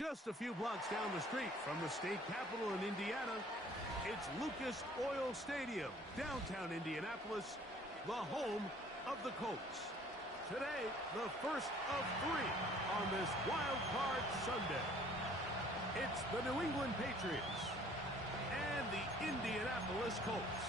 Just a few blocks down the street from the state capitol in Indiana, it's Lucas Oil Stadium, downtown Indianapolis, the home of the Colts. Today, the first of 3 on this Wild Card Sunday. It's the New England Patriots and the Indianapolis Colts.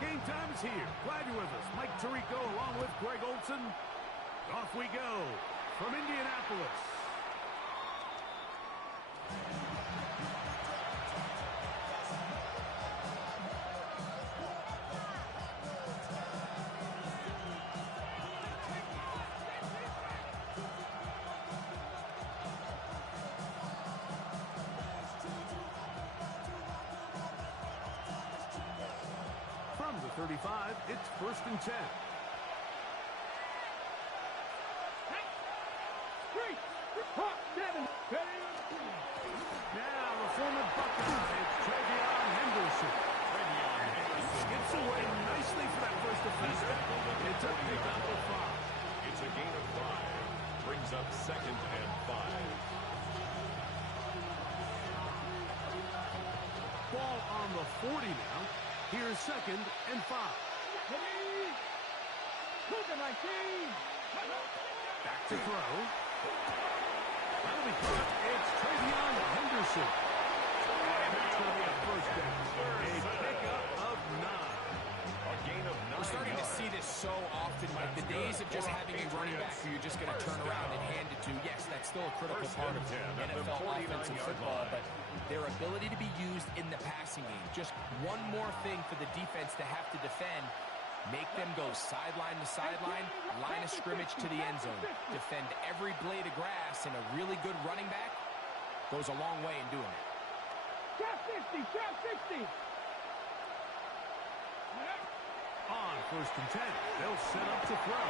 Game time is here. Glad you're with us. Mike Tirico along with Greg Olson. Off we go from Indianapolis. From the 35, it's 1st and 10. Now the former Buckeye, it's Travion Henderson. Skips away nicely for that first offense. It's a pickup of 5. It's a gain of 5. Brings up 2nd and 5. Ball on the 40 now. Here's 2nd and 5. Back to throw. That'll be caught. It's Travion Henderson. And that's going to be a first down. A pickup of 9. A gain of 9. We're starting to see this so often, Mike. The days of just having a running back who you're just going to turn around and hand it to, yes, that's still a critical part of NFL offensive football, but their ability to be used in the passing game. Just one more thing for the defense to have to defend. Make them go sideline to sideline, line of scrimmage to the end zone. Defend every blade of grass, and a really good running back goes a long way in doing it. Trap 60, trap 60. On 1st and 10, they'll set up to throw.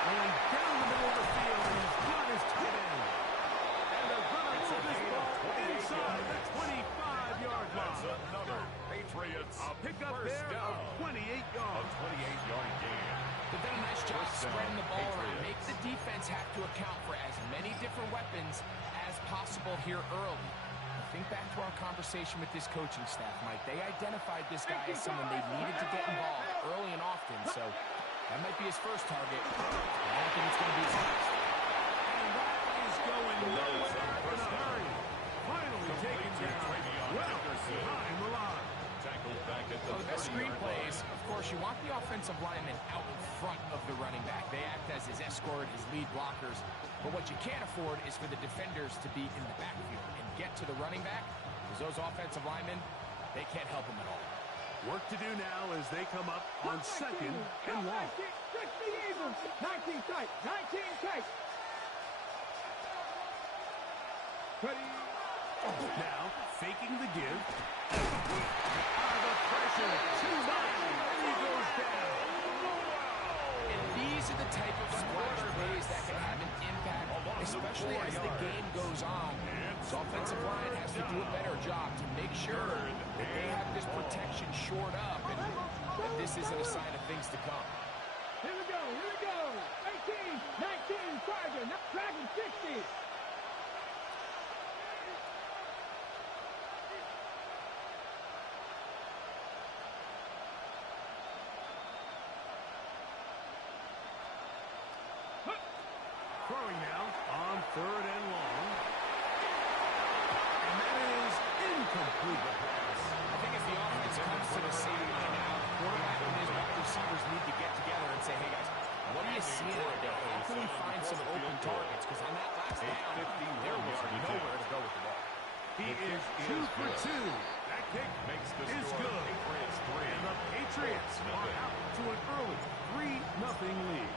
Going down the middle of the field, and he's got his tight end. And they're going to move this ball inside the 25-yard line. That's another Patriots A pickup first there down. of 28 A yards. 28-yard gain. They've done a nice job First down, spreading the ball around. Patriots. Make the defense have to account for as many different weapons as possible here early. Think back to our conversation with this coaching staff, Mike. They identified this guy as someone they needed to get involved early and often, so that might be his first target. I don't think it's going to be his last. And that is going nowhere in a hurry. Finally taken down. Well behind the line. Tackled back at Well, the best screen 30-yard plays, line. of course, you want the offensive linemen out in front of the running back. They act as his escort, his lead blockers. But what you can't afford is for the defenders to be in the backfield and get to the running back, because those offensive linemen, they can't help them at all. Work to do now as they come up on 2nd and 1. 19 tight, 19 tight. Now, faking the give. The pressure. 2-9. And he goes down. And these are the type of splash plays that can have an impact, especially as the game goes on. This offensive line has to do a better job to make sure that they have this protection shored up and that this isn't a sign of things to come. Here we go, 18, 19, Tiger, now Dragon 60. Throwing now on 3rd and long. And that is incomplete. I think as the offense comes to the same line now, the quarterback and his wide receivers need to get together and say, hey guys, what are you seeing out there? How can we find some open targets? Because on that last down, there was nowhere to go with the ball. He is 2 for 2. That kick Makes the is score good. Patriots 3. And the Patriots are out to an early 3-0 lead.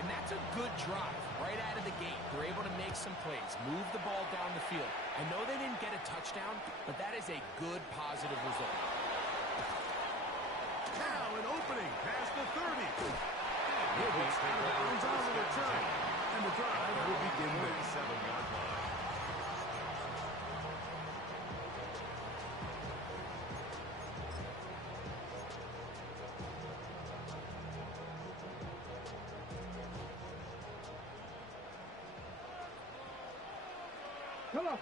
And that's a good drive. right out of the gate, they're able to make some plays, move the ball down the field. I know they didn't get a touchdown, but that is a good, positive result. Now an opening past the 30. And he'll be out of bounds on the return. And the drive will begin with 47-yard line.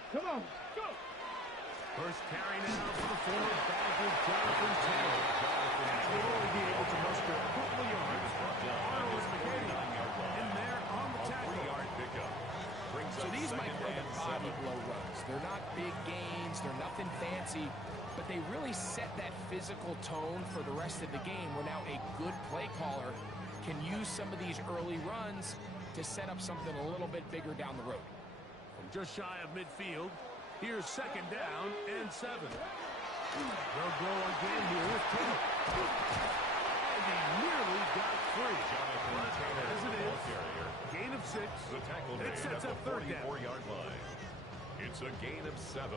Come on, go! First carry now for the former Badger, Jonathan Taylor. He'll only be able to muster a couple of yards. Arnold McGahee in there on the tackle. 3-yard pickup. So these might be the body blow runs. They're not big gains. They're nothing fancy. But they really set that physical tone for the rest of the game where now a good play caller can use some of these early runs to set up something a little bit bigger down the road. Just shy of midfield. Here's second down and 7. They'll go again here with Taylor. And he nearly got free. But as it is, gain of 6. The tackle It made sets at up the third down. 44-yard line. It's a gain of 7.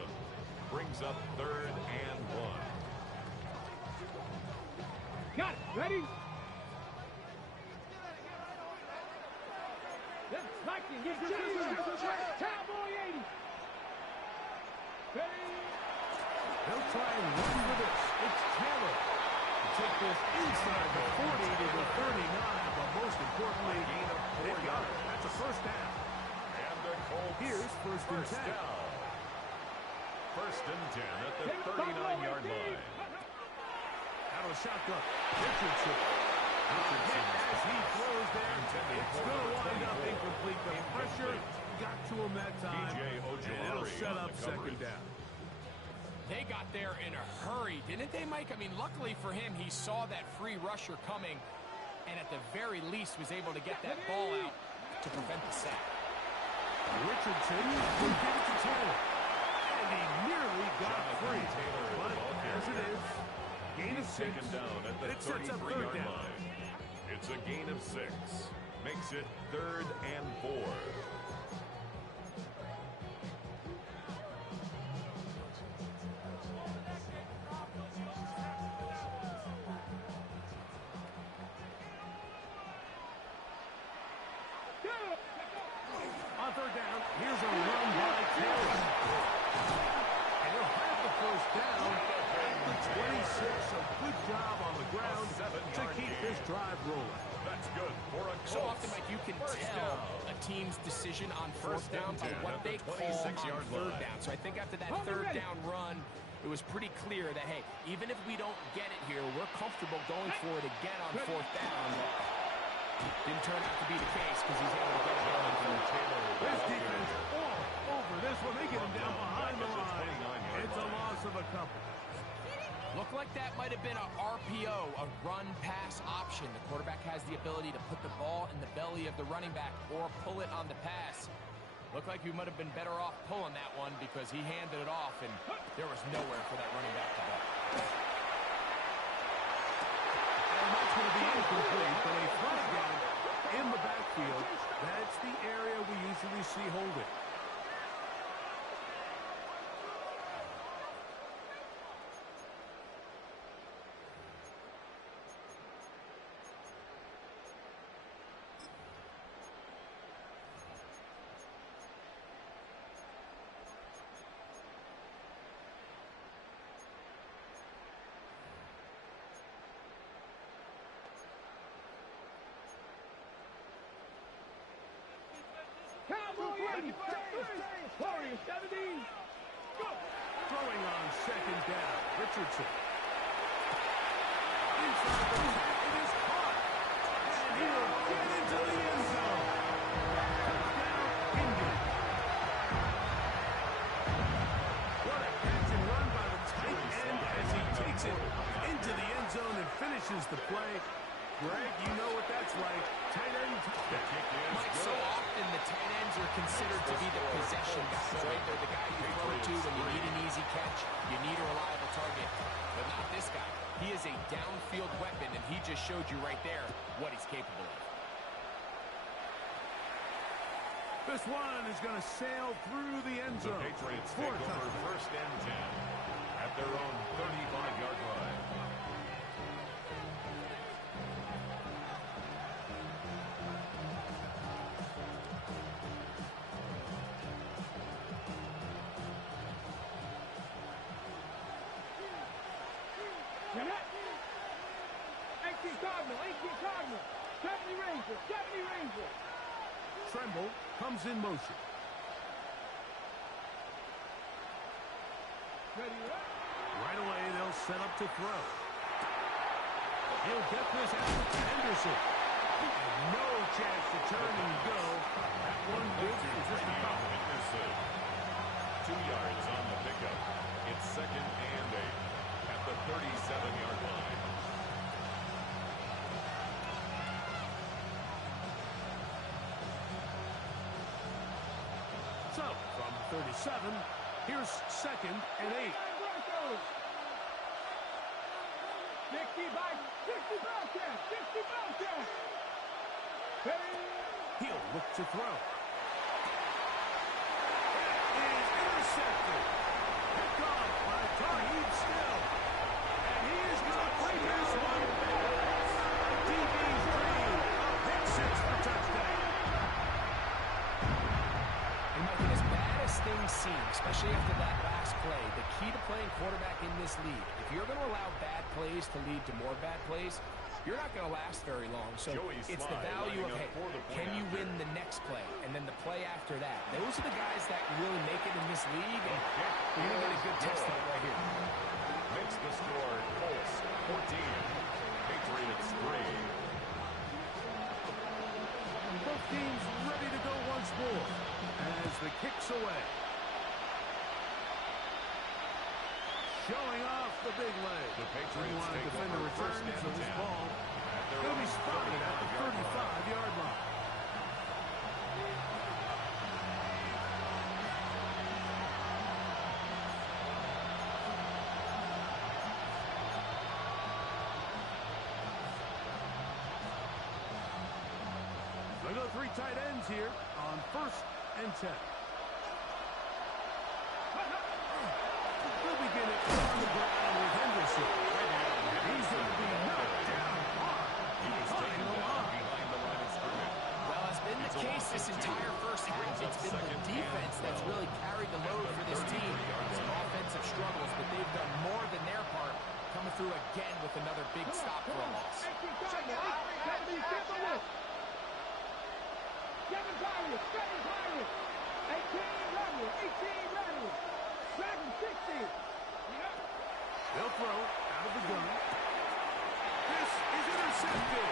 Brings up 3rd and 1. Got it. Ready? Let's like it. Get Cowboy 80. Ready? They'll try and run with this. It's Taylor. Take this inside the 40 to the 39, but most importantly, they got it. That's a first down. And the Colts. Here's first and 10. Down. First and 10 at the 39-yard line. Out of the shotgun. Richardson. Hit as he throws there. It's going to wind up incomplete. The pressure got to him that time. And it'll set up second down. They got there in a hurry, didn't they, Mike? I mean, luckily for him, he saw that free rusher coming and at the very least was able to get that ball out to prevent the sack. Richardson will give it to Taylor. And he nearly got free. But as it is, gain of 6. Taken down at the It sets up third 33-yard down. line. It's a gain of 6. Makes it 3rd and 4. On third down, here's a run by Taylor. And he'll have the first down at the 26. So good job on the ground to keep this drive rolling. That's good for a Colts. So often, Mike, you can tell a team's decision on fourth down by what they call on third down. So I think after that third down run, it was pretty clear that, hey, even if we don't get it here, we're comfortable going for it again on fourth down. Didn't turn out to be the case because he's able to get it down from Taylor. This defense all over this one. They get him down behind the line. It's a loss of a couple. Looked like that might have been a RPO, a run-pass option. The quarterback has the ability to put the ball in the belly of the running back or pull it on the pass. Looked like he might have been better off pulling that one because he handed it off, and there was nowhere for that running back to go. And that's going to be incomplete, but a flag down in the backfield. That's the area we usually see holding. Cowboy 80. Warrior 17. Go. Throwing on second down. Richardson. Inside the 10. It is caught. And he will get into the end zone. Touchdown, Indy. What a catch and run by the tight end as he takes it into the end zone and finishes the play. Greg, you know what that's like. Tight end touchdown. Mike, so often the tight ends are considered to be the possession guys, right? They're the guy you throw it to when you need an easy catch, you need a reliable target. But not this guy. He is a downfield weapon, and he just showed you right there what he's capable of. This one is going to sail through the end zone. The Patriots take over first and 10 at their own 35-yard line. Connect. 18 Cardinal, 18 Cardinal. 70 Ranger, 70 Ranger. Tremble comes in motion. Ready, right? Right away, they'll set up to throw. He'll get this out to Henderson. No chance to turn and go. That one good for just a couple. Henderson. 2 yards on the pickup. It's second and 8 at the 37-yard line. So, from 37, here's second and 8. 60 by 60 Bellcat, 60 Bellcat. He'll look to throw. It is intercepted. Picked off by Tarheeb Still. And he is going to play this one. A DB's dream. A pick six for touchdown. And Mike, as bad as things seem, especially after that last play, the key to playing quarterback in this league, if you're going to allow bad plays to lead to more bad plays, you're not going to last very long. So it's the value of, hey, can you win the next play and then the play after that? Those are the guys that really make it in this league, and you're going to get a good test of it right here. Makes the score Colts 14, Patriots 3. Both teams ready to go once more as the kick's away. Showing off the big leg. The Patriots take defender over first returns, and so this 10 ball at their will be own spotted at the 35-yard line. They go 3 tight ends here on first and 10. We'll begin it on the ground with Henderson. He's going to be knocked down hard. He's taken down behind the line of scrimmage. Well, it's been the case this entire first half. It's been the defense that's really carried the load for this team. Some offensive struggles, but they've done more than their part, coming through again with another big stop for a loss. 18 Cardinal, 70 Timberwolves. 7 Pirates, 7 Pirates. 18 Redwood, 18 Redwood. Dragon 60. They'll throw out of the gun. This is intercepted.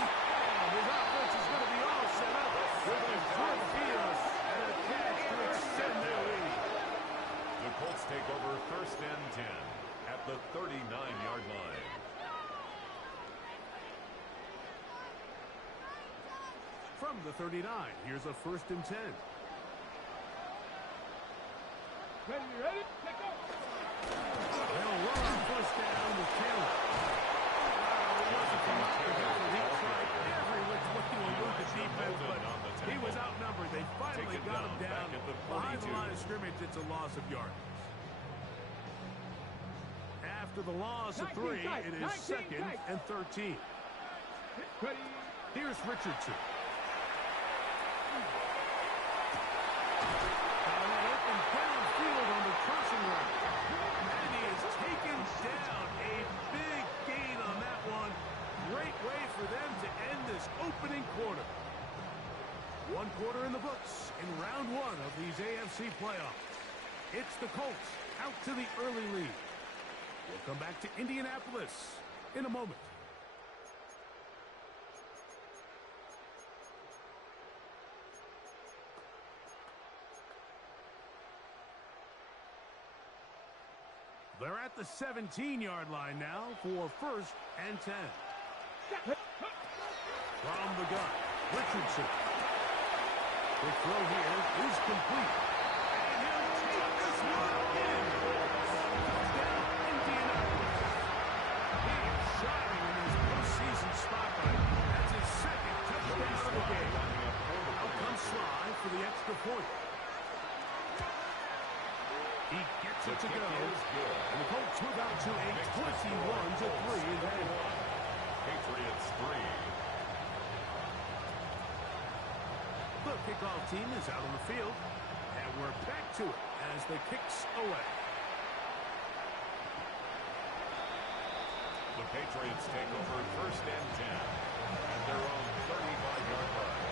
And his offense is going to be all set up with a front field and a catch to extend their lead. The Colts take over first and 10 at the 39-yard line. From the 39, here's a first and 10. Ready, take off. They'll run on first down with Taylor. It wasn't from out the back. He tried every which way to elude the defense, but he was outnumbered. They finally got him down behind the line of scrimmage. It's a loss of yardage. After the loss of 3, it is second and 13. Ready. Here's Richardson. On the crossing route. And he is taken down. A big gain on that one. Great way for them to end this opening quarter. 1 quarter in the books in round 1 of these AFC playoffs. It's the Colts out to the early lead. We'll come back to Indianapolis in a moment. They're at the 17-yard line now for first and 10. From the gun, Richardson. The throw here is complete. And he'll take this one in. Touchdown, Indianapolis. He is shining in his postseason spotlight. That's his second touchdown of the game. Out comes Sly for the extra point. He gets it to go. And the Colts move out to a 21-3 advantage. Patriots 3. The kickoff team is out on the field. And we're back to it as the kick's away. The Patriots take over 1st and 10 at their own 35-yard line.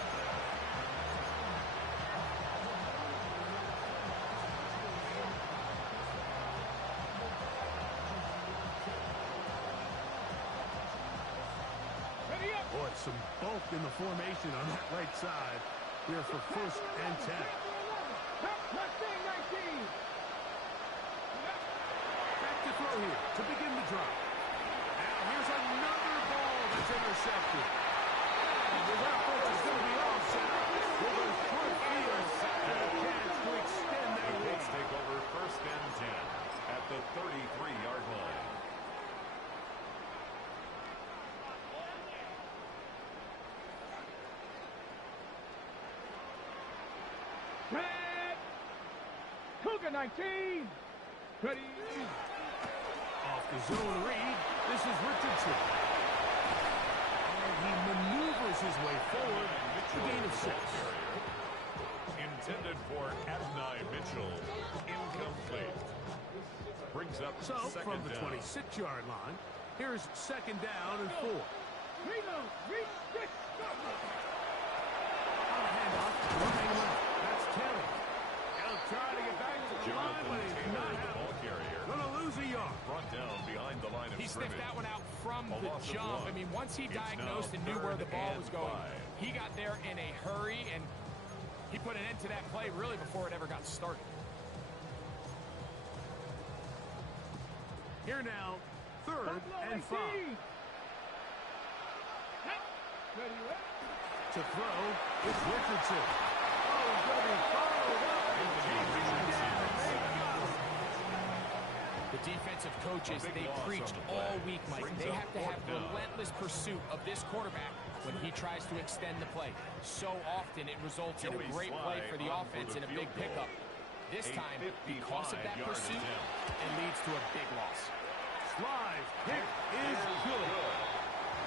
Boy, some bulk in the formation on that right side here for 1st and 10. Back to throw here to begin the drive. Now here's another ball that's intercepted. His effort is going to be offset with a short field and a chance to extend that lead. Let's take over 1st and 10 at the 33-yard line. Cougar 19. Ready. Off the zone read. This is Richardson. And he maneuvers his way forward. The gain of 6. Intended for Adonai Mitchell. Incomplete. Brings up So from the 26-yard line, here's 2nd down and 4. Reload. Reach. Stop. On a handoff. Running left. That's Taylor. He'll try to get back to the line, but he's not the ball carrier. going to lose a yard. Brought down behind the line of He scrimmage. sniffed that one out from A the loss of jump. I 1. mean, once he It's diagnosed now and knew where the 3rd ball and was going, 5. he got there in a hurry, and he put an end to that play really before it ever got started. Here now, 3rd and 5. Ready. To throw, it's Richardson. Oh, he's going to be followed up. The defensive coaches, they preached all week, Mike. They have to have relentless pursuit of this quarterback when he tries to extend the play. So often it results in a great play for the offense and a big pickup. This time, because of that pursuit, it leads to a big loss. Sly's kick is good.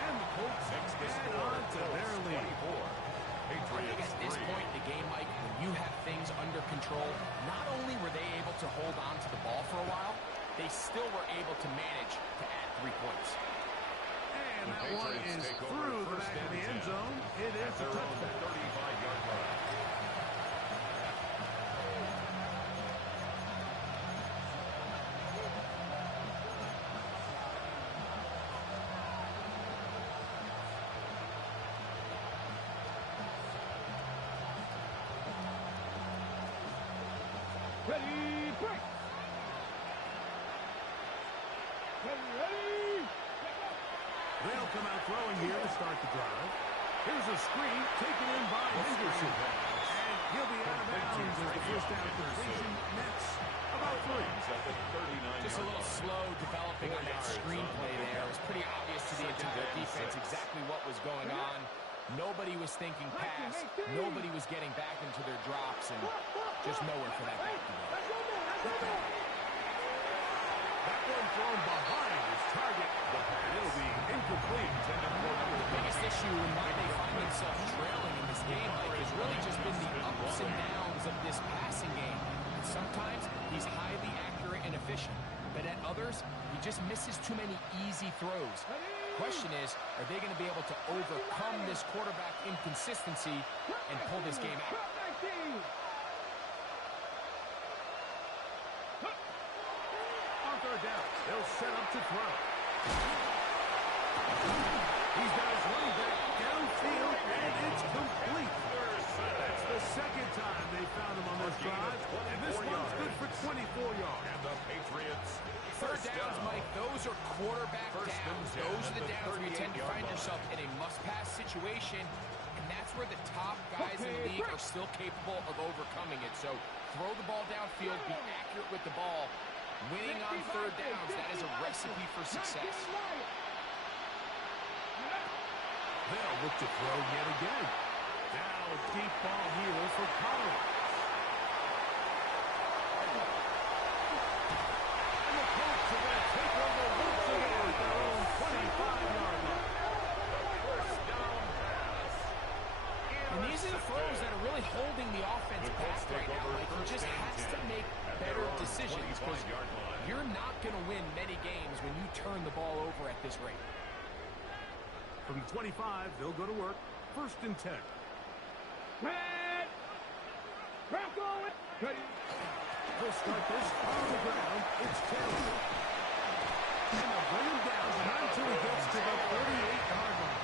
And the Colts add on to their lead. I think at this point in the game, Mike, when you have things under control, not only were they able to hold on to the ball for a while, they still were able to manage to add 3 points. And that one is through the back of the end zone. It is a touchback. 35-yard line. Ready. Break. Ready. They'll come out throwing here to start the drive. Here's a screen taken in by Henderson. And he'll be out of bounds as the first down completion nets about 3. Just a little slow developing on that screenplay there. It was pretty obvious to the entire defense exactly what was going on. Nobody was thinking pass. Nobody was getting back into their drops, and just nowhere for that back to go. That one thrown behind his target. It'll be incomplete. The biggest issue and why they find themselves trailing in this game, Mike, has really just been the ups and downs of this passing game. And sometimes he's highly accurate and efficient, but at others, he just misses too many easy throws. Question is, are they going to be able to overcome this quarterback inconsistency and pull this game out? On 3rd down, they'll set up to throw. He's got his running back downfield, and it's complete. That's the 2nd time they found him on this drive, and this one's good for 24 yards. And the Patriots 3rd downs, Mike, those are quarterback downs. Those are the downs where you tend to find yourself in a must-pass situation, and that's where the top guys in the league are still capable of overcoming it. So throw the ball downfield, be accurate with the ball. Winning on 3rd downs, that is a recipe for success. They'll look to throw yet again. Now deep ball here for Collins. And the Colts are going to take over once again at their own 25-yard line. First down pass. And these are the throws that are really holding the offense back right now. Like, he just has to make better decisions because you're not going to win many games when you turn the ball over at this rate. From the 25, they'll go to work. First and 10. Red. Bronco. Ready. They'll start this on the ground. It's Taylor. And they'll bring him down, not until he gets to the 38-yard line.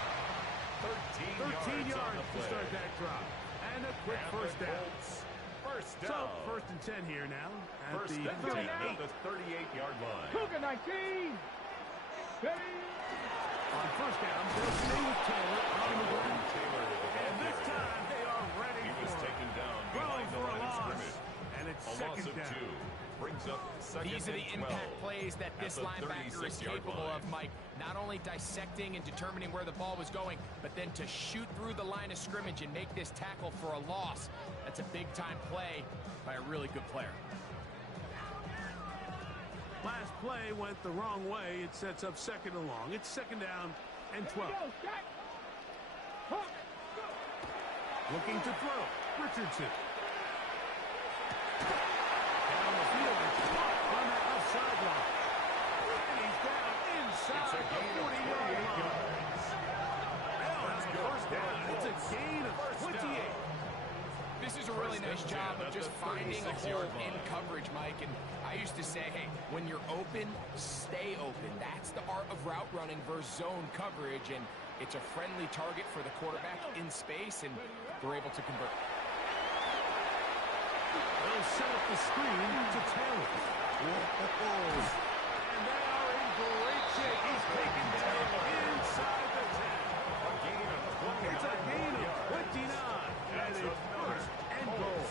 13 yards to start that drive. And a quick first down. First down. So, first and 10 here now at First the and 10 at the 38-yard line. Cougar 19. Ready. On first down, they'll stay with Taylor on the ground. Taylor with the ball And this carrier. time they are ready He was for it. taken down Thrown behind the for a line of loss. scrimmage. And it's A loss second of down. 2 brings up second These are the and 12 impact plays that at this the linebacker is 36-yard capable line. of, Mike. Not only dissecting and determining where the ball was going, but then to shoot through the line of scrimmage and make this tackle for a loss. That's a big-time play by a really good player. Last play went the wrong way. It sets up second and long. It's second down and 12. Go, Jack. Hawk. Looking to throw. Richardson. Down the field. It's caught on that left sideline. And he's down inside the 40-yard line. Well, that's a first down. It's a gain of 28. This is a really nice job of just finding a hole in coverage, Mike. And I used to say, hey, when you're open, stay open. That's the art of route running versus zone coverage. And it's a friendly target for the quarterback in space, and they're able to convert. They'll set up the screen to Taylor. And they are in great shape. He's taken down inside the 10. A gain of 29. It's a gain of 29. And it's first and goal.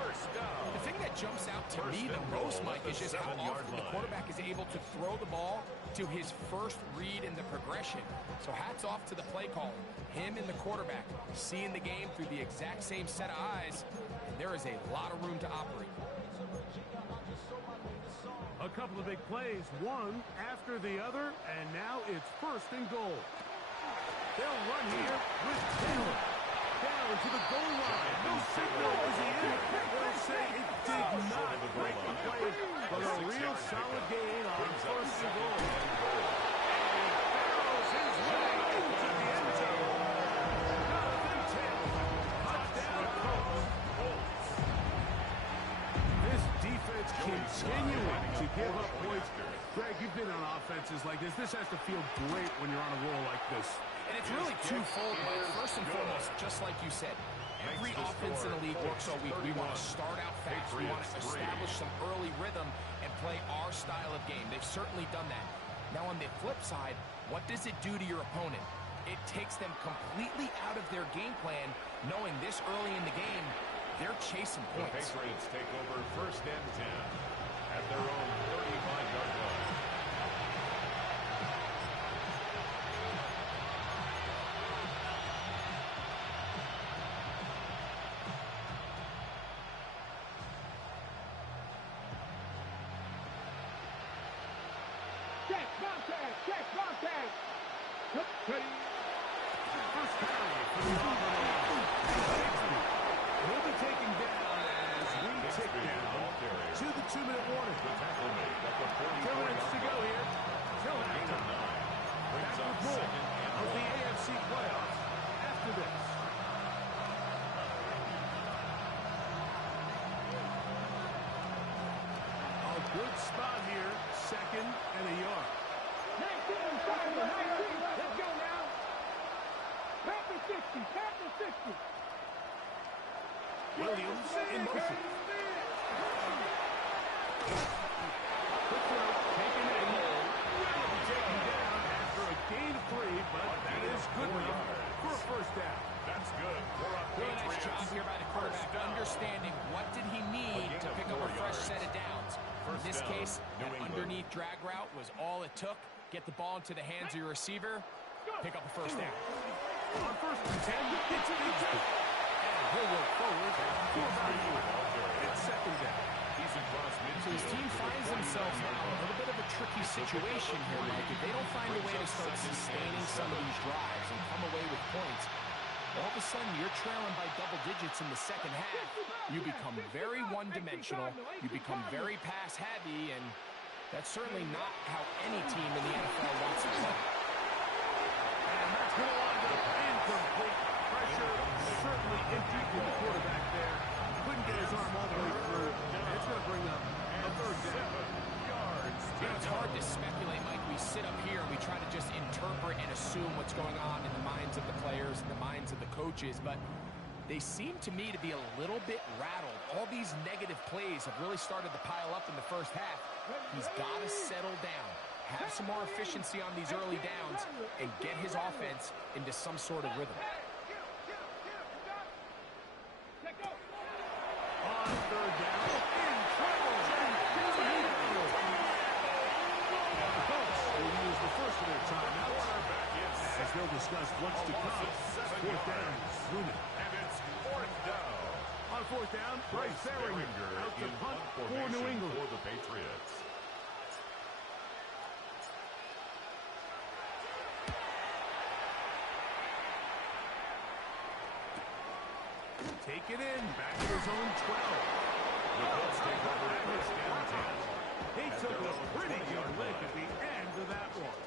First down. The thing that jumps out to me the most, Mike, is just how often the quarterback is able to throw the ball to his first read in the progression. So hats off to the play caller. Him and the quarterback seeing the game through the exact same set of eyes. And there is a lot of room to operate. A couple of big plays, one after the other, and now it's first and goal. They'll run here with Taylor. Down to the goal line. No signal. Is he in? They'll say it did not break the play, but a real solid gain on first and goal. And he barrels his way into the end zone. Jonathan Taylor. Touchdown, Colts. This defense continuing to give up points. Greg, you've been on offenses like this. This has to feel great when you're on a roll like this. And it's really twofold, Mike. First and foremost, just like you said, every offense in the league works all week. We want to start out fast. We want to establish some early rhythm and play our style of game. They've certainly done that. Now, on the flip side, what does it do to your opponent? It takes them completely out of their game plan, knowing this early in the game, they're chasing The points. Patriots take over first and 10 at their own 35-yard line. Check, contact. Check, contact. Ready. First carry for the Auburn. He'll be taken down as we tick down to the 2-minute warning. The tackle made at the 2 minutes to go here. Till Gain of halftime. 9 brings Back up with more second and of the 1. AFC playoffs after this. A good spot here. Second and a yard. 19, 19. Let's go now. Panther 60. Panther 60. Williams in motion. Quick throw, taken in. Will be taken down after a gain of 3, but that is good enough for a first down. That's good. For a Really nice Patriots. job here by the quarterback, understanding what did he need to pick up a fresh set of downs. In First this down, case, New an England. underneath drag route was all it took. Get the ball into the hands of your receiver, pick up a first down. On first and 10, it's Stebz. And He'll work forward for about 4. It's second down. He's across midfield. So his team finds themselves now in a little bit of a tricky situation here, Mike. If they don't find a way to start sustaining some of these drives and come away with points, all of a sudden you're trailing by double digits in the second half. You become very one-dimensional. You become very pass-heavy, and that's certainly not how any team in the NFL wants to play. And that's going to wind up incomplete. Pressure certainly empty for the quarterback there. Couldn't get his arm all the way through. And it's going to bring up a third down. You know, it's hard to speculate, Mike. We sit up here and we try to just interpret and assume what's going on in the minds of the players and the minds of the coaches, but they seem to me to be a little bit rattled. All these negative plays have really started to pile up in the first half. He's got to settle down, have some more efficiency on these early downs, and get his offense into some sort of rhythm. On third down, in trouble. The Colts will use the first of their timeouts as they'll discuss what's to come. Fourth down, Lumen. And it's fourth down. On fourth down, Bryce Behringer out to punt for New England. For the Patriots. Take it in, back to his own 12. The Colts take over first down 10. He took a pretty good lick at the end of that one.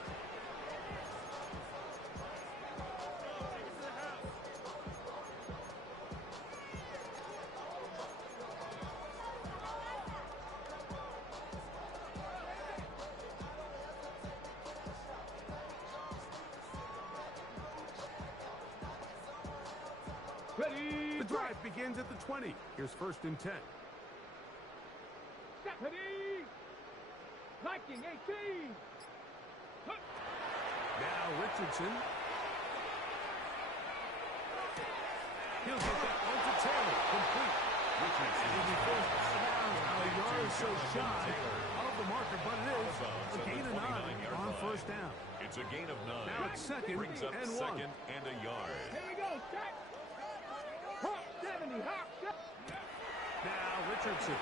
Ready. The drive begins at the 20. Here's first and 10. Step ready. Liking 18. Now Richardson. He'll get that one to Taylor. Complete. Richardson will be forced out of bounds. Now a yard so shy of the marker, but it is a gain of 9 on first down. It's a gain of 9. Now it's second Brings up and 1. second and a yard. Here we go. Step. Hop 70. Hop. Now Richardson.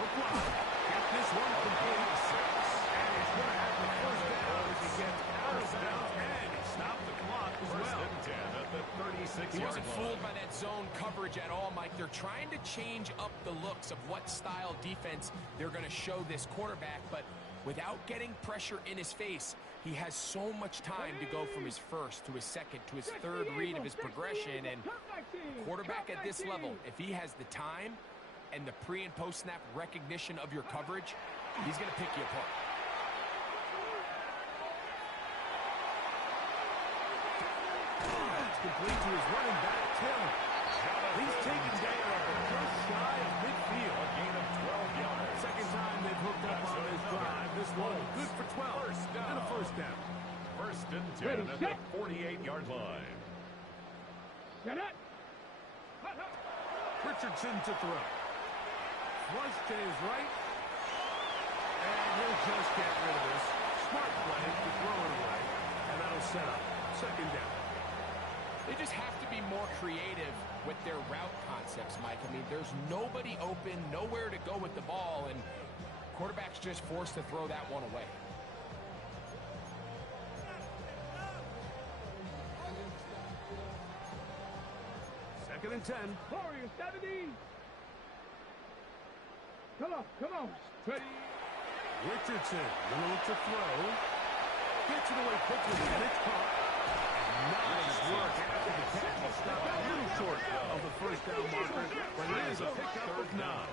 Look wide. Get this one complete. And he's going to have the first down as he gets out of bounds. And he stopped the clock as First well. and 10 at the 36-yard He wasn't line. fooled by that zone coverage at all, Mike. They're trying to change up the looks of what style defense they're going to show this quarterback, but without getting pressure in his face, he has so much time to go from his first to his second to his third read of his progression. And quarterback at this level, if he has the time and the pre- and post-snap recognition of your coverage, he's going to pick you apart. That's complete to his running back, Taylor. He's taken down just shy of midfield. A gain of 12 yards. Second time they've hooked up on this drive. This one good for 12 and a first down. First and 10 Ready, at set. the 48-yard line. Get it. Richardson to throw. Flush to his right. And he'll just get rid of this. Smart play to throw it away. And that'll set up second down. They just have to be more creative with their route concepts, Mike. I mean, there's nobody open, nowhere to go with the ball, and quarterback's just forced to throw that one away. Second and 10. Warriors 70. Come on. Ready. Richardson going to look to throw. Gets it away quickly, and it's caught. Nice work after the catch. He stopped a little short of the first down marker, but it is a pickup of 9. Out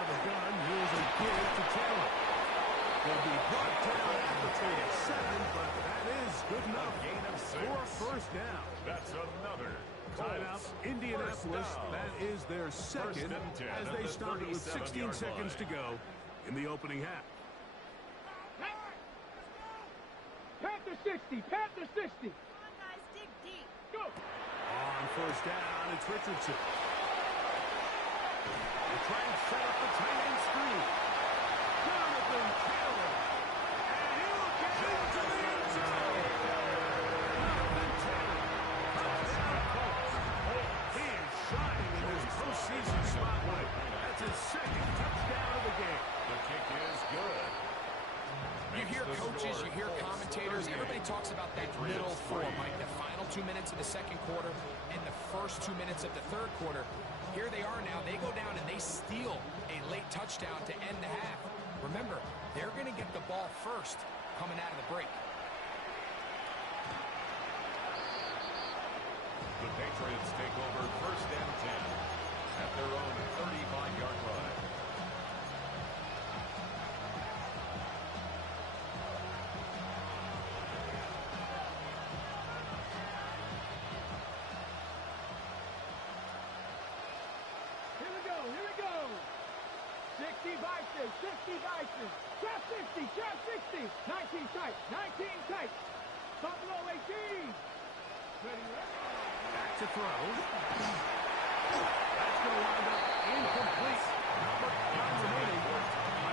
of the gun, here's a give to Taylor. Will be brought down at the 37, but that is good enough Gain of 6. for a first down. That's another. Timeout, Indianapolis. That is their second and 10 as at they the started with 16 37-yard seconds to line. go in the opening half. Panther 60. Panther 60. Come on, guys, dig deep. Go. On first down, it's Richardson. They try and set up the tight end screen. Jonathan Taylor. And he'll get into the end zone. Everybody talks about that middle four, Mike, the final 2 minutes of the second quarter and the first 2 minutes of the third quarter. Here they are now. They go down and they steal a late touchdown to end the half. Remember, they're going to get the ball first coming out of the break. The Patriots take over 1st and 10 at their own 35-yard line. Here we go. 60 Bison, 60 Bison. Trap 60, trap 60. 19 tight, 19 tight. Buffalo 18. Ready, Back to throw. That's going to wind up incomplete. Not much time remaining.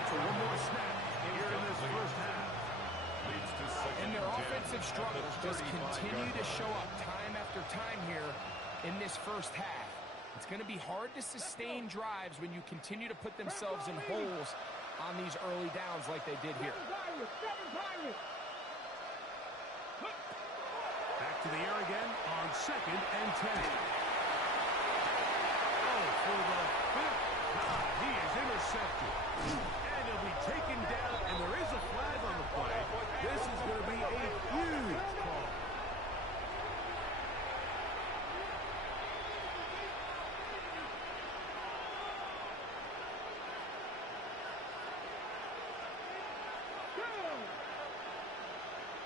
So one more snap here in this first half. Leads to second And their and 10 offensive at the struggles just 35-yard continue to line. show up time after time here in this first half. It's going to be hard to sustain drives when you continue to put themselves in holes on these early downs like they did here. Seven Pirates. Back to the air again on 2nd and 10. Oh, for the 5th time, he is intercepted. And he'll be taken down, and there is a flag on the play. This is going to be a huge call.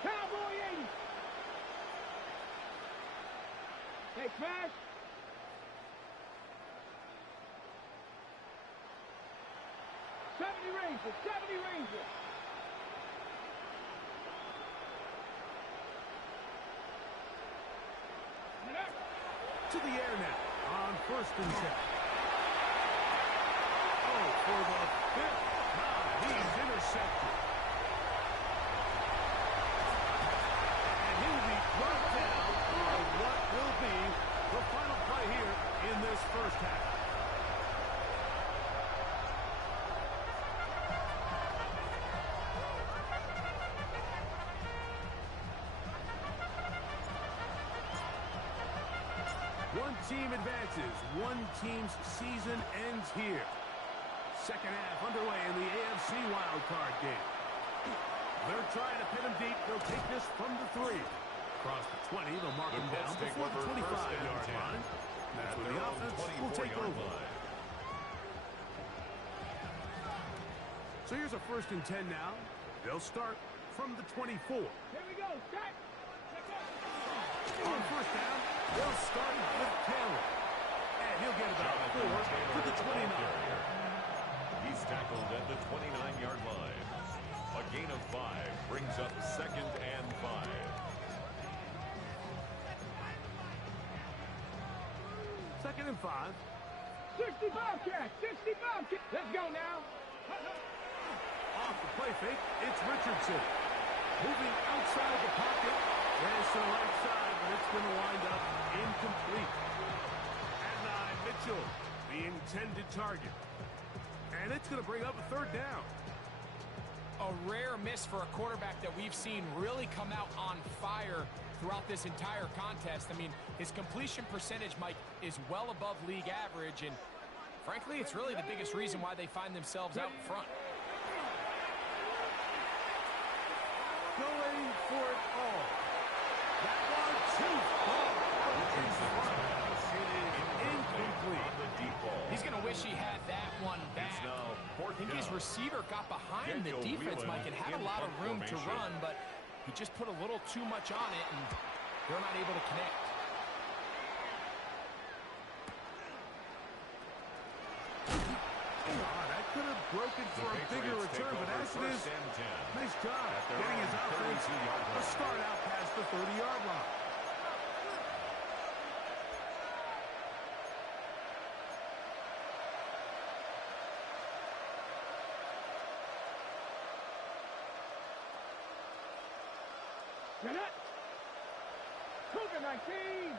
Cowboy 80. Hey, Crash. Rangers, 70 Rangers. To the air now on 1st and 10. Oh, for the 5th time, he's intercepted. And he will be brought down for what will be the final play here in this first half. One team advances. One team's season ends here. Second half underway in the AFC WildCard game. They're trying to pin him deep. They'll take this from the 3. Across the 20, they'll mark him down before the 25-yard line. That's where the offense will take over. So here's a 1st and 10 now. They'll start from the 24. Here we go. Start. On 1st down, they'll start with Taylor. And he'll get about 4 to the 29. He's tackled at the 29-yard line. A gain of 5 brings up 2nd and 5. 2nd and 5. 60 Bobcats, 60 Bobcats. Let's go now. Off the play fake, it's Richardson. Moving outside the pocket. There's to the right side, but it's going to wind up incomplete. At 9, Mitchell, the intended target. And it's going to bring up a 3rd down. A rare miss for a quarterback that we've seen really come out on fire throughout this entire contest. I mean, his completion percentage, Mike, is well above league average, and frankly, it's really the biggest reason why they find themselves out in front. Going for it all. That one, too far. It is incomplete. He's going to wish he had that one back. I think his receiver got behind the defense, Mike, and had a lot of room to run, but he just put a little too much on it, and they're not able to connect. That could have broken for a bigger return, but as it is, nice job getting his offense a start out past the 30-yard line. Get it. Cougar 19.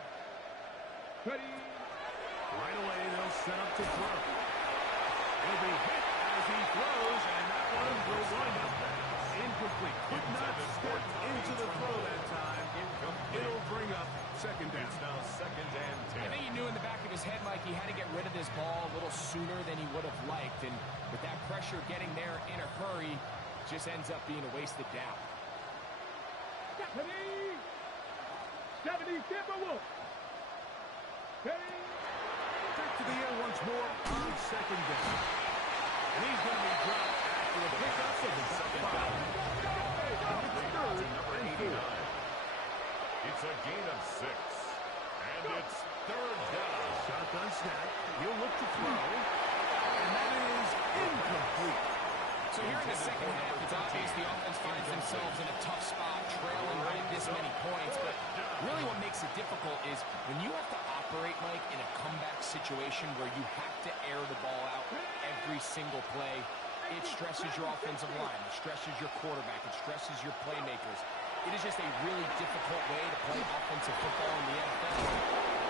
Ready. Right away, they'll set up to throw. He'll be hit as he throws, and that one will wind up Incomplete. Could not step into the throw that time. It'll bring up second down. It's now second and 10. I think he knew in the back of his head, Mike, he had to get rid of this ball a little sooner than he would have liked. And with that pressure getting there in a hurry, just ends up being a wasted down. 70 Timberwolves. Back to the air once more on second down. And he's going to be dropped after a pickup of the second down. Number 89. It's a gain of 6. And it's third down. Shotgun snap. He'll look to throw. And that is incomplete. So here in the second half, it's obvious the offense finds themselves in a tough spot, trailing by this many points. But really what makes it difficult is when you have to operate, Mike, in a comeback situation where you have to air the ball out every single play, it stresses your offensive line, it stresses your quarterback, it stresses your playmakers. It is just a really difficult way to play offensive football in the NFL.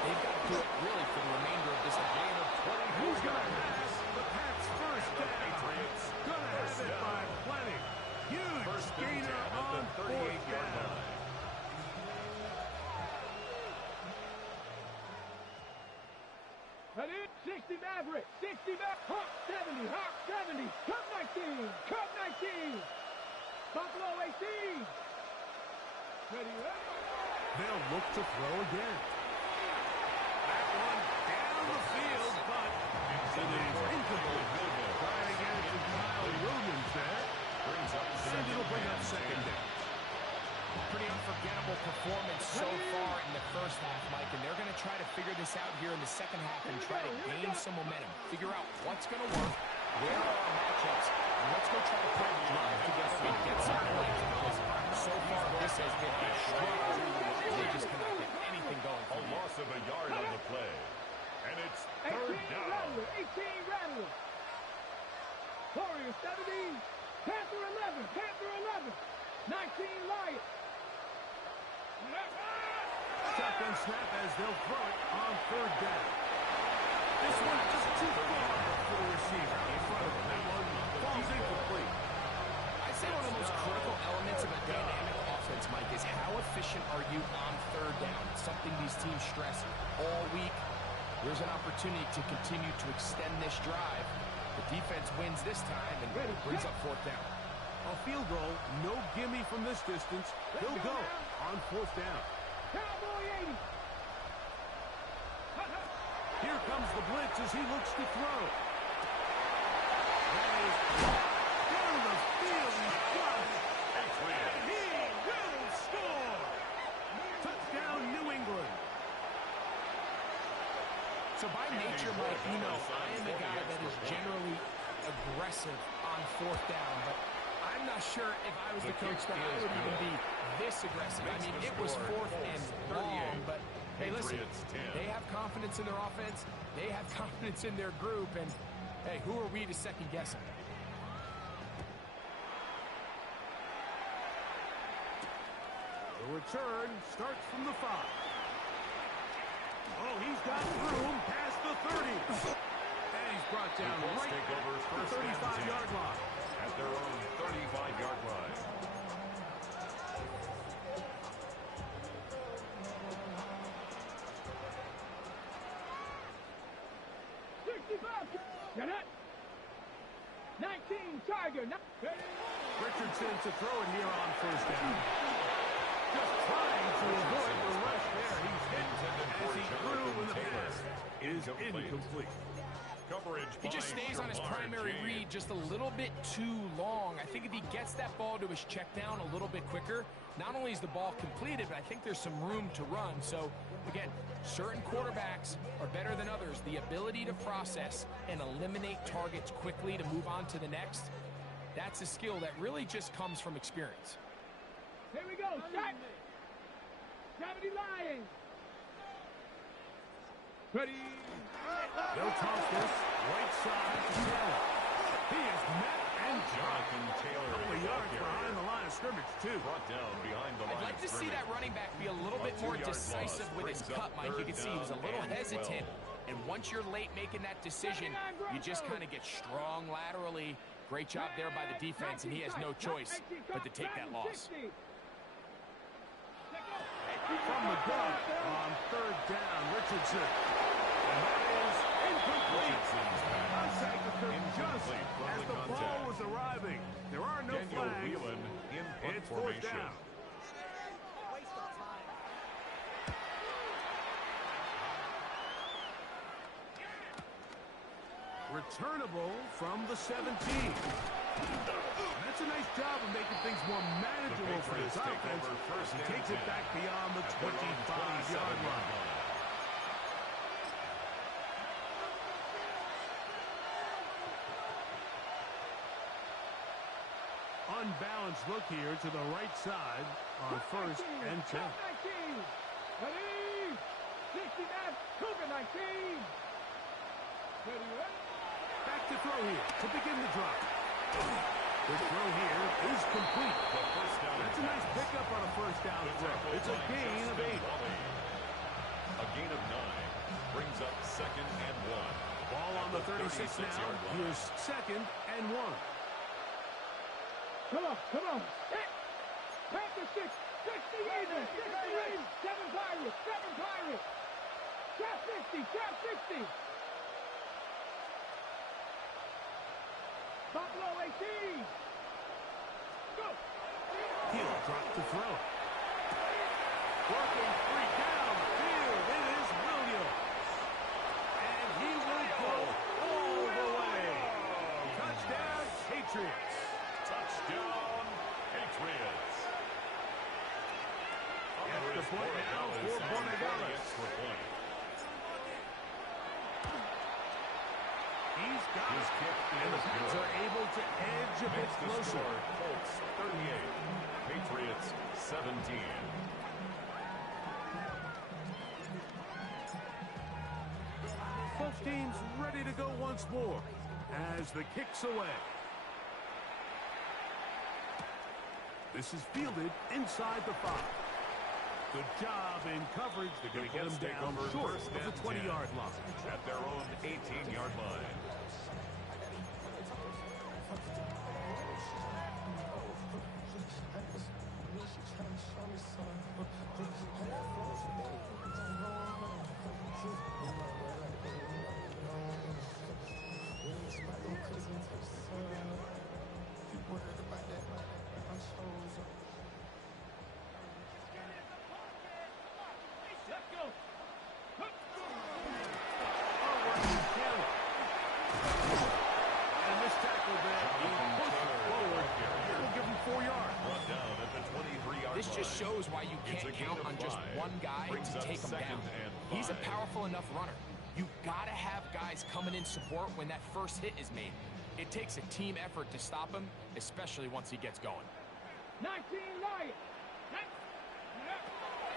They've got to do it really for the remainder of this game of 20. Who's going to have the Pats first down? Patriots. Going to have it by plenty. Huge First gainer on 38-yard down. line. Ready? 60 Maverick. 60 Maverick. Hawk 70. Hawk 70. Cup 19. Cup 19. Buffalo 18. Ready? They'll look to throw again. That one down the field, but it is incomplete. Trying to get it to Kyle Williams there. And it'll bring up second down. Pretty unforgettable performance so far in the first half, Mike, and they're going to try to figure this out here in the second half and try to gain some momentum, figure out what's going to work, where are our matchups, and let's go try to put a drive together and get some points, because so far this has been a struggle. They just cannot get anything going. A loss of a yard on the play. And it's 18 third down. Rattler. 18 Rattler. Warriors 70. Panther 11. Panther 11. 19 Lions. Shotgun snap as they'll throw it on third down. This one just too far for the receiver. In front of him. That one falls incomplete. I'd say one of the most critical elements of a dynamic offense, Mike, is how efficient are you on third down? It's something these teams stress all week. There's an opportunity to continue to extend this drive. The defense wins this time and brings up fourth down. A field goal, no gimme from this distance. He'll go on fourth down. Cowboy 80. Here comes the blitz as he looks to throw. That is down the field. He's got it. And he will score. Touchdown, New England. So by nature, Mike, you know, I am a guy that is generally aggressive on fourth down, but I'm not sure if I was the coach that I would even be this aggressive. I mean, it was fourth and long, but hey, listen, they have confidence in their offense, they have confidence in their group, and hey, who are we to second guess them? The return starts from the 5. Oh, he's got room past the 30. And he's brought down right at the 35-yard line. At their own 35-yard line. Got it. 19 Tiger. Richardson to throw it here on first down. Just trying to avoid the rush there. He's hit as he threw when the pass is incomplete. He just stays on his primary read just a little bit too long. I think if he gets that ball to his check down a little bit quicker, not only is the ball completed, but I think there's some room to run. So, again, certain quarterbacks are better than others. The ability to process and eliminate targets quickly to move on to the next, that's a skill that really just comes from experience. Here we go. Shot. 70 Lions. Ready. They'll toss this right side to Taylor. He is met and Jonathan Taylor. a couple of yards behind the line of scrimmage, too. Brought down behind the line. I'd like to see that running back be a little bit more decisive with his cut, Mike. You can see he was a little hesitant. And once you're late making that decision, you just kind of get strong laterally, Great job there by the defense, and he has no choice but to take that loss. From the gun on third down, Richardson. And that is incomplete. Contact occurred just as the ball was arriving. There are no flags. It's fourth down. Returnable from the 17. That's a nice job of making things more manageable for this offense. He takes it back beyond the 25-yard line. Unbalanced look here to the right side on first and 10. Ready? 60 back, Cougar 19. Ready? Back to throw here to begin the drive. The throw here is complete. That's a nice pickup on a first down throw. It's a gain of 8. A gain of 9 brings up second and 1. Ball on the 36 now. Here's second and 1. Come on. Panther 6, 60 Raiders, 60 Raiders, 7 Pirates. Trap 60. Buffalo 18. Go. He'll drop to throw. Working 3 down field. It is Williams. And he will go all the way. Touchdown, Patriots. Touchdown, Patriots. Extra point now for Bonagales. He's got his kick, and the Pats are able to edge a bit closer. Colts 38, Patriots 17. Both teams ready to go once more as the kick's away. This is fielded inside the 5. Good job in coverage. They're going to get him down short of the 20-yard line. At their own 18-yard line. This just shows why you can't count on just one guy to take him down. He's a powerful enough runner. You gotta have guys coming in support when that first hit is made. It takes a team effort to stop him, especially once he gets going. 19 Lions.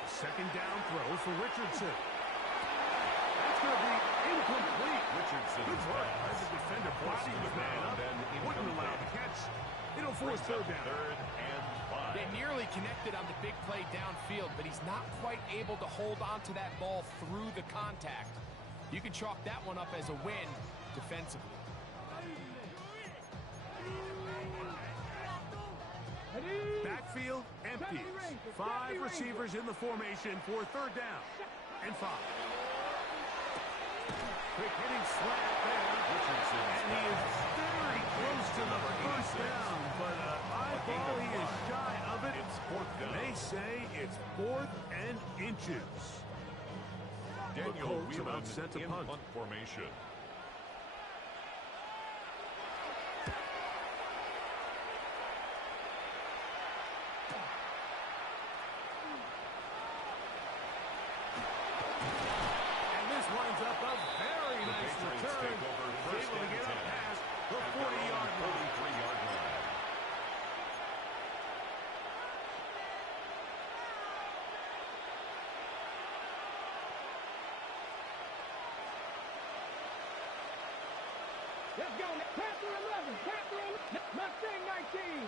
Second down throw for Richardson. That's going to be incomplete. Richardson. Good work as the defender blocking the man up. Wouldn't allow the catch. It'll force third down. Third and 5. They nearly connected on the big play downfield, but he's not quite able to hold on to that ball through the contact. You can chalk that one up as a win defensively. Backfield empty. 5 receivers in the formation for third down and 5. Quick hitting slant there. Richardson. And he is very close to the first down, but I ball he is shy of it. It's fourth down. They say it's 4th and inches. Daniel Whelan set to in punt. punt formation. And this winds up a very nice return. He's able to get up past the 40-yard line. 43-yard line. Let's go. Panther 11. Mustang 19.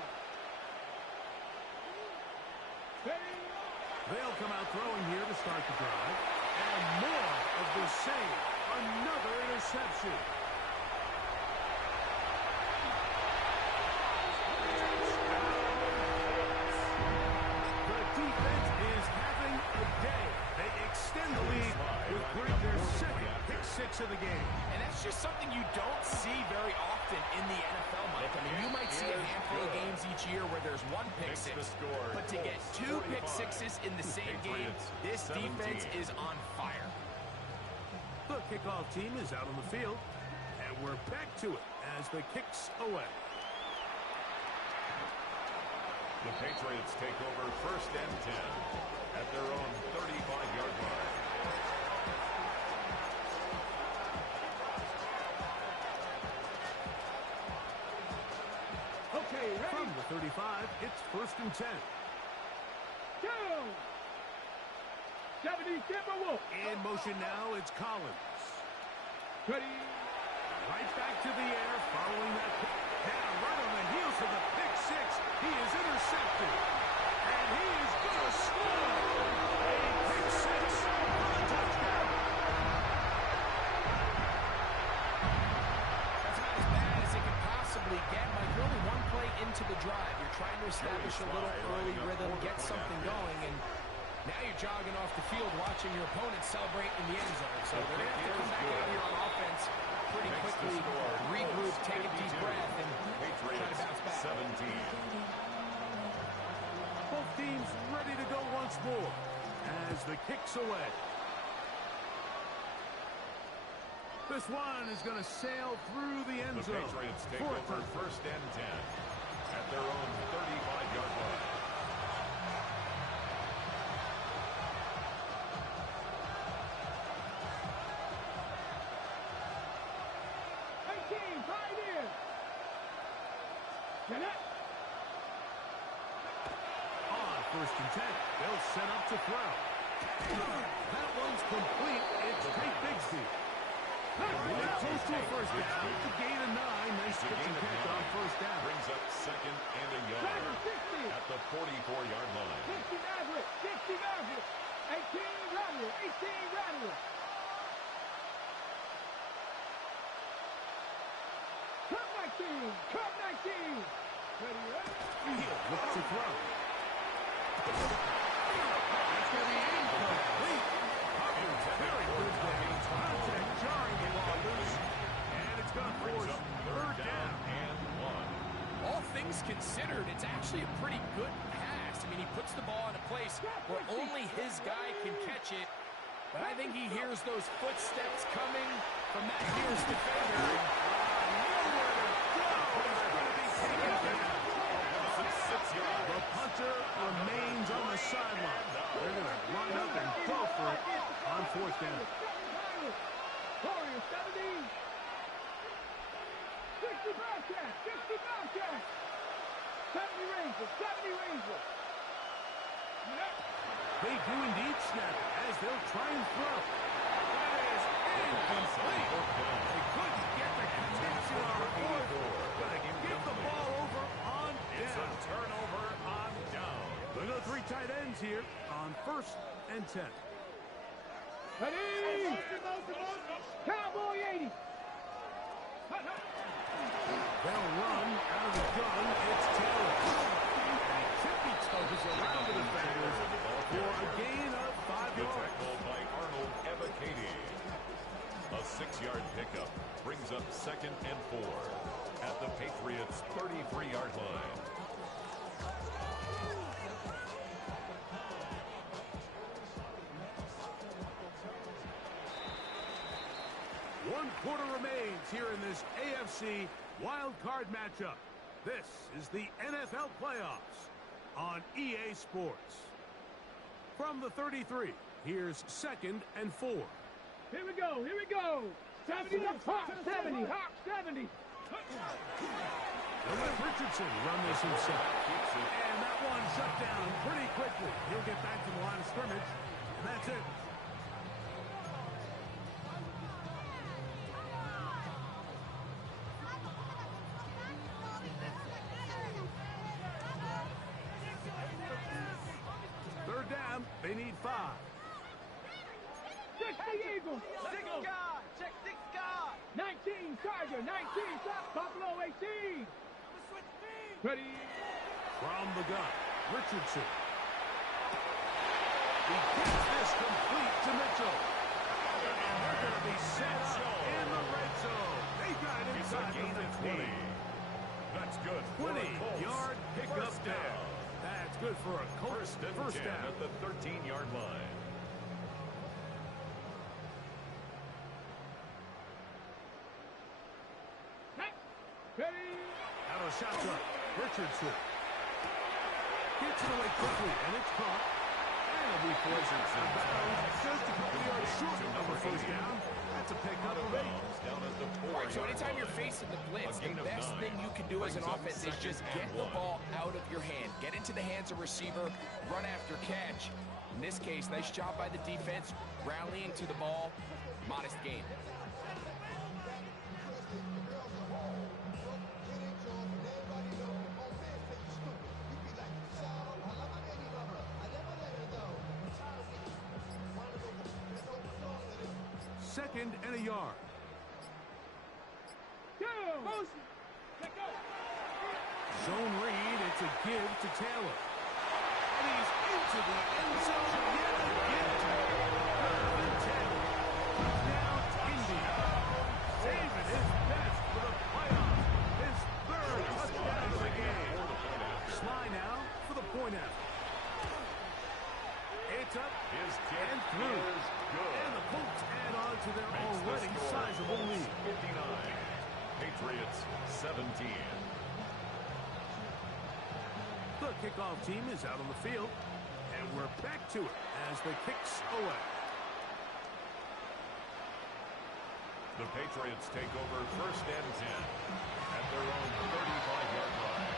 They'll come out throwing here to start the drive. And more of the same. Another interception. of the game. And that's just something you don't see very often in the NFL, Mike. I mean, you might see a handful of games each year where there's one pick six, but to get 2 pick sixes in the same game, this defense is on fire. The kickoff team is out on the field, and we're back to it as the kick's away. The Patriots take over 1st and 10 at their own 35-yard line. Okay, ready? From the 35, it's 1st and 10. Go! 70 Timberwolves. In motion now, it's Collins. Ready? Right back to the air following that pick. Down right on the heels of the pick six. He is intercepted. And he is going to score. A pick six for the touchdown. That's about as bad as it can possibly get. Mike, you're only one play into the drive. You're trying to establish a little early rhythm, get something going, and now you're jogging off the field watching your opponent celebrate in the end zone. So they're going to have to come back out here on offense pretty quickly, regroup, take a deep breath, and try to bounce back. 17. Both teams ready to go once more as the kick's away. This one is going to sail through the end The zone. Patriots take for a over touchdown. 1st and 10 at their own 35-yard line. Get it. On 1st and 10, they'll set up to throw. That one's complete. It's Tate Bigsby. Really close to a first down. It's a gain of 9. Nice pitch and catch on 1st down. Brings up 2nd and a yard at the 44-yard line. 60 Maverick. 60 Maverick. 18 Rattler. 18 Rattler. Cut 19. Cut 19. Ready, ready. He'll look to throw. That's going to be incomplete. Hopkins, very good there. Contact jarring the Wanderers. And it's going to force 3rd down. And 1. All things considered, it's actually a pretty good pass. I mean, he puts the ball in a place where only his guy can catch it. But I think he hears those footsteps coming from that nearest defender. Nowhere to go. He's going to be taken down. The punter remains on the sideline. They're going to line up and go for it on 4th down. Warriors 70. 60 Bobcats. 60 Bobcats. 70 Rangers. 70 Rangers. They do indeed snap it as they'll try and throw. That is incomplete. They couldn't get the connection on the board. Gonna give the ball over on down. It's a turnover on down. Look at 3 tight ends here on 1st and 10. Ready? Cowboy 80. They'll run out of the gun. It's Taylor. And he tippy toes around the defenders for a gain of 5 The yards. tackle by Arnold Ebiketie. A 6-yard pickup brings up 2nd and 4 at the Patriots' 33-yard line. One quarter remains here in this AFC WildCard matchup. This is the NFL playoffs on EA Sports. From the 33, here's 2nd and 4. Here we go. Here we go. 70 to Hawk 70. Hawk 70. They'll let Richardson run this himself. And that one shut down pretty quickly. He'll get back to the line of scrimmage, and that's it. Third down, they need 5. 60 Eagles. 6 guard. Check 6 guard. 19 Tiger. 19 Buffalo 18. Ready. From the gun, Richardson. He gets this complete to Mitchell. And they're going to be set up. first 10 down. at the 13-yard line. Ready? Out of shotgun. Richardson. Gets it away quickly, and it's caught. And it'll be forced out of bounds. Just a couple yards short of the first down. That's a pick up of 8. Down at the 4. So anytime you're facing the blitz, the best thing you can do as an offense is just get the ball out of your hand. Get into the hands of receiver, run after catch. In this case, nice job by the defense, rallying to the ball. Modest gain. Second and a yard. Motion. Let go. Zone read. It's a give to Taylor. And he's into the end zone yet again. Jonathan Taylor. Touchdown, Indy. Saving his best for the playoffs. His third touchdown of the game. Sly now for the point after. It's up His kick and through. is good. And the Colts add on to their Makes the already score sizable lead. 59. Patriots 17. The kickoff team is out on the field, and we're back to it as the kicks away. The Patriots take over first and 10 at their own 35-yard line.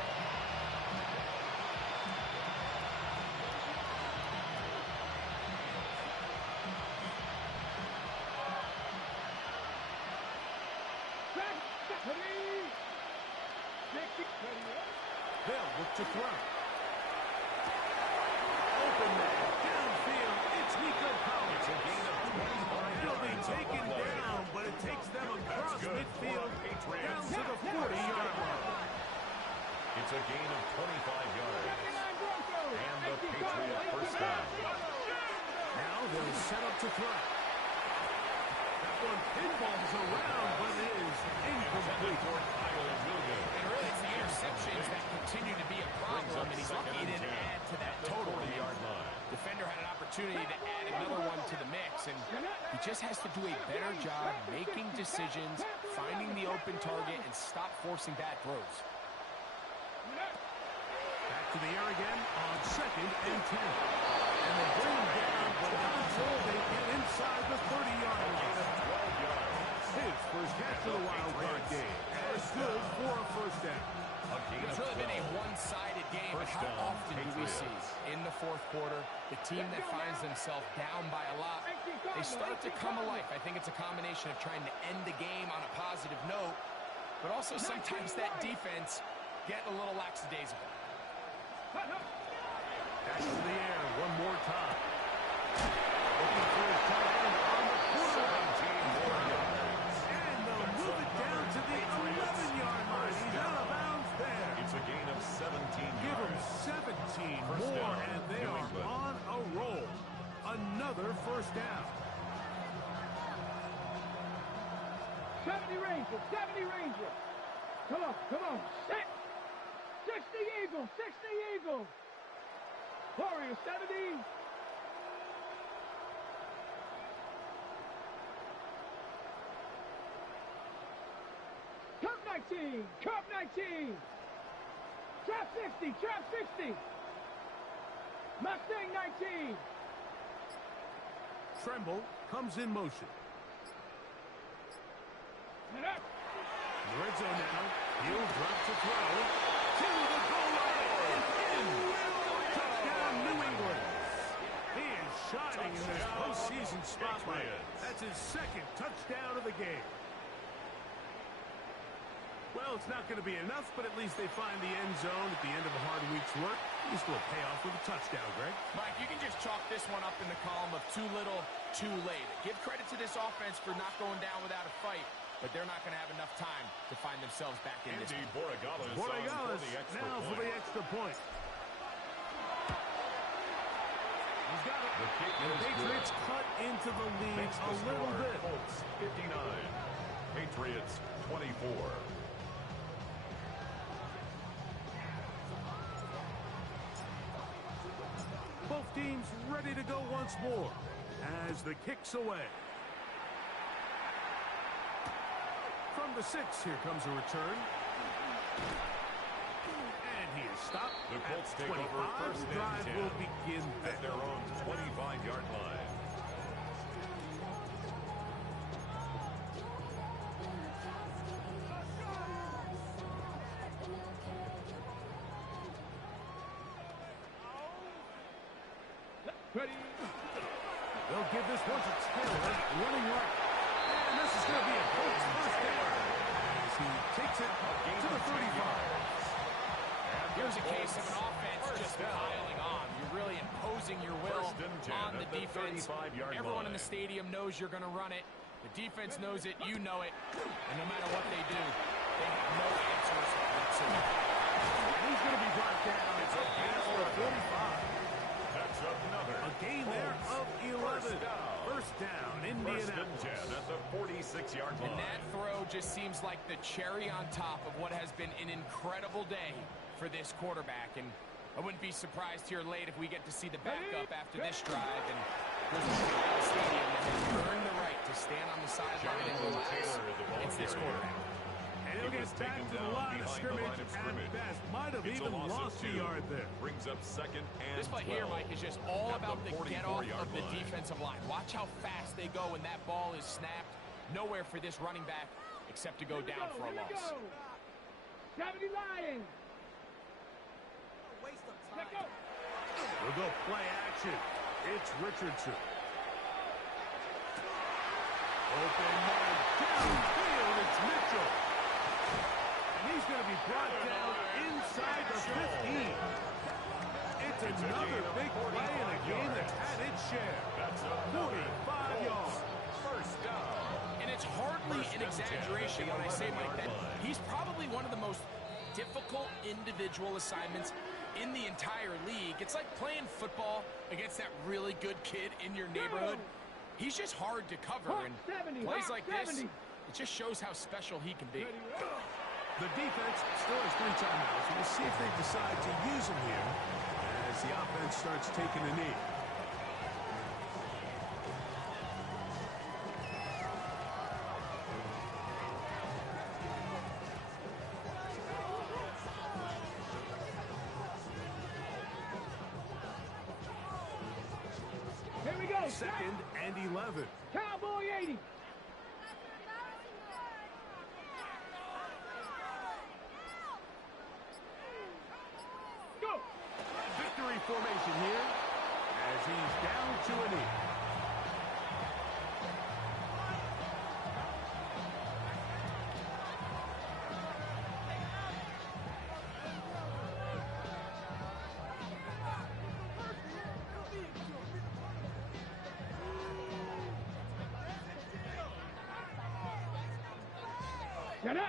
They'll look to throw. Open man, downfield, it's Nico Collins. It's a gain of 25 He'll be yards. taken down, but it takes them across good midfield for Patriots. down to the 40-yard line. It's a gain of 25 yards. And the Patriot Patriot first down. Now they'll set up to throw. That one pinballs around, but it is incomplete. And really, it's the interceptions that continue to be a problem, and he's lucky he didn't add to that total. 40-yard line. Defender had an opportunity to add another one to the mix, and he just has to do a better job making decisions, finding the open target, and stop forcing bad throws. Back to the air again on second and 10. And they bring him down, but not until they get inside the 30-yard line. His first catch of the WildCard game. And it's good for a first down. It's really been a one-sided game, but how often do we see in the fourth quarter the team that finds themselves down by a lot, they start to come alive. I think it's a combination of trying to end the game on a positive note, but also sometimes that defense getting a little lackadaisical. Back to the air one more time. Looking for a tight end on the corner. 17 more yards. And they'll move it down to the 11-yard line. He's out of bounds there. It's a gain of 17 Give them yards. 17 First more, down, and they New are England. on a roll. Another first down. 70 Rangers, 70 Rangers. Come on, set. 60 Eagles, 60 Eagles. Warriors, 70. Cup 19, Cup 19. Trap 60, Trap 60. Mustang 19. Tremble comes in motion. And up. In the red zone now. He'll drop to throw. To the goal line. And in. Touchdown, New England. He is shining in this postseason spotlight. That's his second touchdown of the game. Well, it's not going to be enough, but at least they find the end zone at the end of a hard week's work. At least we'll pay off with a touchdown, Greg. Mike, you can just chalk this one up in the column of too little, too late. Give credit to this offense for not going down without a fight, but they're not going to have enough time to find themselves back in this Andy one. Borregales Now for the extra point. He's got it. The kick And the is Patriots good. cut into the lead Makes a the little score bit. Colts 59. Patriots 24. Both seems ready to go once more as the kick's away. From the 6, here comes a return. And he is stopped. The Colts at take 25. over first The and drive 10 will begin at their own 25-yard line. Ready. They'll give this one to Taylor, running right. And this is going to be a Colts first down as he takes it to the 35. Here's a case of an offense just piling on. You're really imposing your will on the defense. Everyone in the stadium knows you're going to run it. The defense knows it. You know it. And no matter what they do, they have no answers whatsoever. And he's going to be brought down. It's a gain for 45. That's another. A gain there of 11. First down, Indianapolis. 1st and 10 at the 46-yard line. And that throw just seems like the cherry on top of what has been an incredible day for this quarterback. And I wouldn't be surprised here late if we get to see the backup after this drive. And there's a guy in the stadium that has earned the right to stand on the sideline and relax. It's this quarterback. And he'll get back to the line of scrimmage at best. Might have even lost a yard there. Brings up 2nd and This play here, Mike, is just all about the get-off of the defensive line. Watch how fast they go when that ball is snapped. Nowhere for this running back except to go down for a loss. 70 Lions. Let go. We'll go play action. It's Richardson. Open man downfield. It's Mitchell. And he's going to be brought down inside the 15. It's another big play in a game that's had its share. 45 yards. First down. And it's hardly an exaggeration when I say, Mike, that he's probably one of the most difficult individual assignments in the entire league. It's like playing football against that really good kid in your neighborhood. He's just hard to cover, and plays like this, it just shows how special he can be. The defense still has 3 timeouts. We'll see if they decide to use them here as the offense starts taking a knee. Here we go. 2nd and 11. Cowboy 80. Go. Victory formation here as he's down to a knee.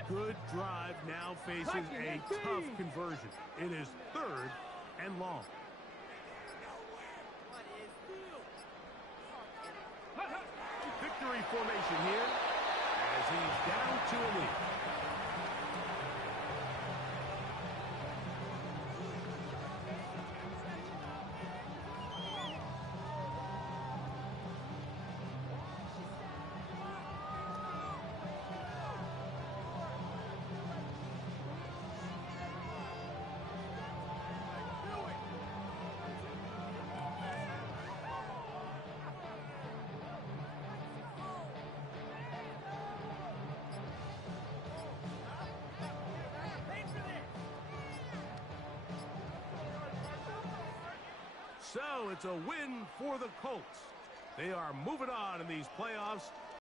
Good drive now faces a tough conversion. It is 3rd and long. Victory formation here as he's down to a knee. So it's a win for the Colts. They are moving on in these playoffs